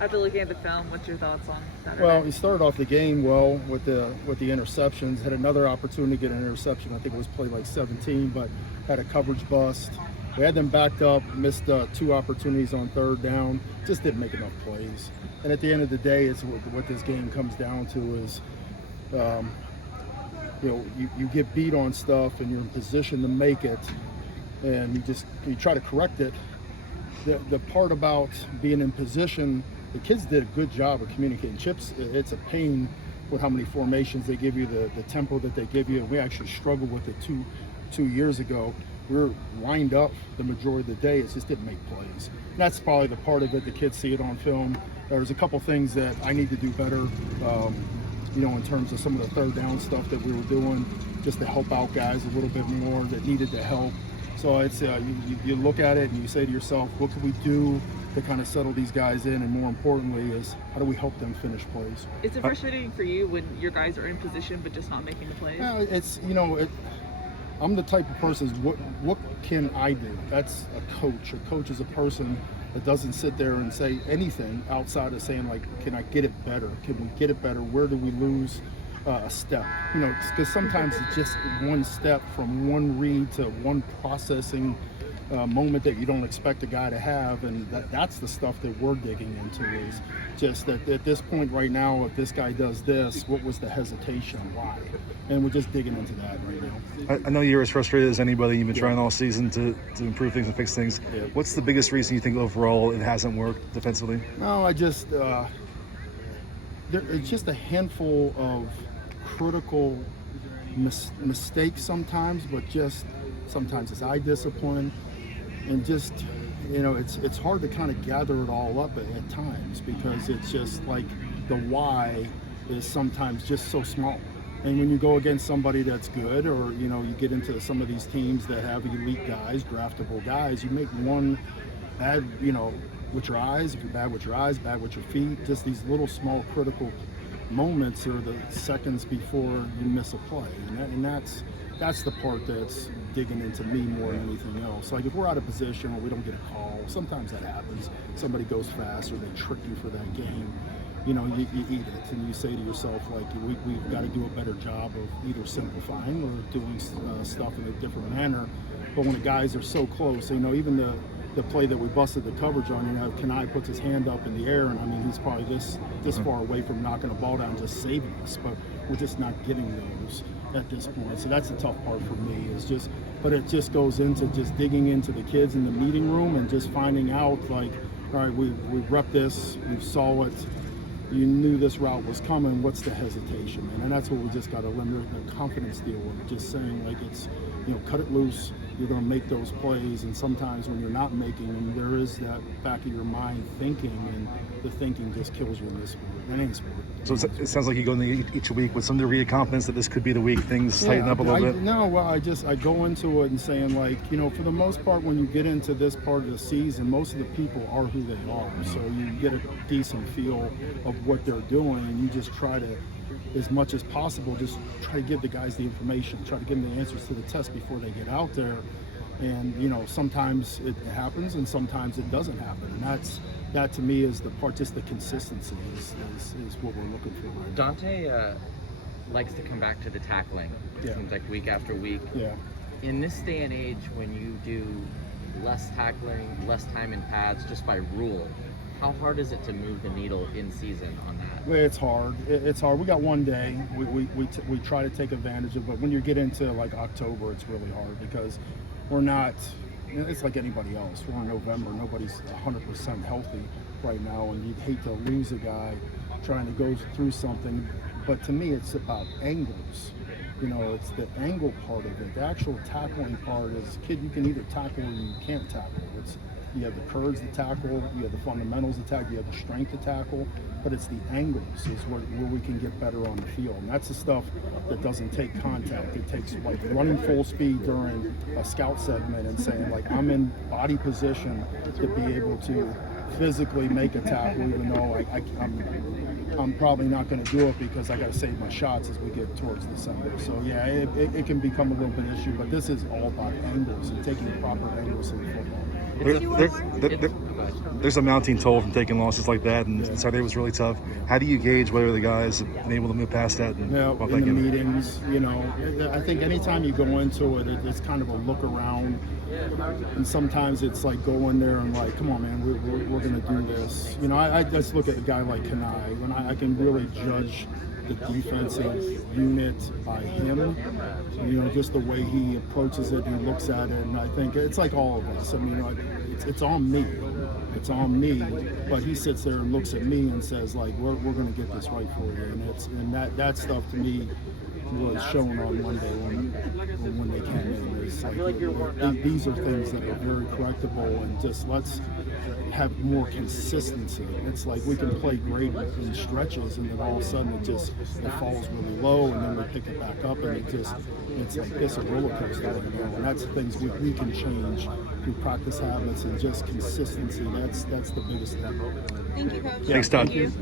After looking at the film, what's your thoughts on Saturday? Well, he started off the game well with the interceptions. Had another opportunity to get an interception. I think it was play like 17, but had a coverage bust. We had them backed up, missed 2 opportunities on third down. Just didn't make enough plays. And at the end of the day, it's what this game comes down to is, you get beat on stuff and you're in position to make it, and you try to correct it. The part about being in position, the kids did a good job of communicating. Chips, it's a pain with how many formations they give you, the tempo that they give you. And we actually struggled with it two years ago. We were lined up the majority of the day. It just didn't make plays. And that's probably the part of it. The kids see it on film. There's a couple things that I need to do better, in terms of some of the third down stuff that we were doing, just to help out guys a little bit more that needed the help. So it's you look at it and you say to yourself, what can we do to kind of settle these guys in, and more importantly is how do we help them finish plays? Is it frustrating for you when your guys are in position but just not making the plays? I'm the type of person, what can I do? That's a coach. A coach is a person that doesn't sit there and say anything outside of saying, like, can I get it better? Can we get it better? Where do we lose a step? Because sometimes it's just one step from one read to one processing moment that you don't expect a guy to have, and that's the stuff that we're digging into. Is just that at this point right now, if this guy does this, what was the hesitation? Why? And we're just digging into that right now. I know you're as frustrated as anybody. You've been trying all season to improve things and fix things. Yeah. What's the biggest reason you think overall it hasn't worked defensively? No, it's just a handful of critical mistakes sometimes, but just sometimes it's eye discipline, and just it's hard to kind of gather it all up at times, because it's just like the why is sometimes just so small. And when you go against somebody that's good, or you get into some of these teams that have elite guys, draftable guys, you make one bad with your eyes. If you're bad with your eyes, bad with your feet, just these little small critical moments are the seconds before you miss a play, and that's the part that's digging into me more than anything else. Like, if we're out of position or we don't get a call, sometimes that happens. Somebody goes fast or they trick you for that game. You eat it, and you say to yourself, like, we've got to do a better job of either simplifying or doing stuff in a different manner. But when the guys are so close, even the play that we busted the coverage on, Kenai puts his hand up in the air, and he's probably this far away from knocking a ball down, just saving us, but we're just not getting those at this point. So that's the tough part for me, but it just goes into just digging into the kids in the meeting room and just finding out, like, all right, we've repped this, we saw it, you knew this route was coming, what's the hesitation, man? And that's what we just got to limit the confidence deal with, just saying, like, it's, cut it loose. You're going to make those plays, and sometimes when you're not making them, there is that back of your mind thinking, and the thinking just kills you in this sport, and any sport. So it sounds like you go into each week with some degree of confidence that this could be the week things tighten up a little bit. No, well, I go into it and saying, like, for the most part, when you get into this part of the season, most of the people are who they are. So you get a decent feel of what they're doing, and you just try to, as much as possible, just try to give the guys the information, try to give them the answers to the test before they get out there. And sometimes it happens and sometimes it doesn't happen, and that to me is the part. Just the consistency is what we're looking for right now. Dante likes to come back to the tackling. It seems like week after week. Yeah. In this day and age, when you do less tackling, less time in pads, just by rule, how hard is it to move the needle in season on that? It's hard. It's hard. We got one day. We try to take advantage of it, but when you get into like October, it's really hard, because we're not, it's like anybody else. We're in November. Nobody's 100% healthy right now, and you'd hate to lose a guy trying to go through something. But to me, it's about angles. It's the angle part of it. The actual tackling part is, kid, you can either tackle or you can't tackle. You have the curves to tackle, you have the fundamentals to tackle, you have the strength to tackle, but it's the angles is where we can get better on the field. And that's the stuff that doesn't take contact. It takes, like, running full speed during a scout segment and saying, like, I'm in body position to be able to physically make a tackle, even though I'm probably not going to do it because I got to save my shots as we get towards December. So yeah, it can become a little bit of an issue, but this is all about angles and taking proper angles in football. There there's a mounting toll from taking losses like that, and Saturday was really tough. How do you gauge whether the guys have been able to move past that? And Now, bump in back the meetings, I think anytime you go into it, it's kind of a look around, and sometimes it's like go in there and like, come on, man, we're going to do this. I just look at a guy like Kanai, when I can really judge the defensive unit by him, just the way he approaches it, he looks at it, and I think it's like all of us. I mean, it's on me. It's on me, but he sits there and looks at me and says, like, we're going to get this right for you, and that stuff to me was shown on Monday when they came in. It's like, these are things that are very correctable, and just let's have more consistency. It's like we can play great in stretches, and then all of a sudden it falls really low, and then we pick it back up, and it's like this a roller coaster right now. And that's the things we can change through practice habits and just consistency. That's the biggest thing. Thank you, Coach. Thanks, Todd.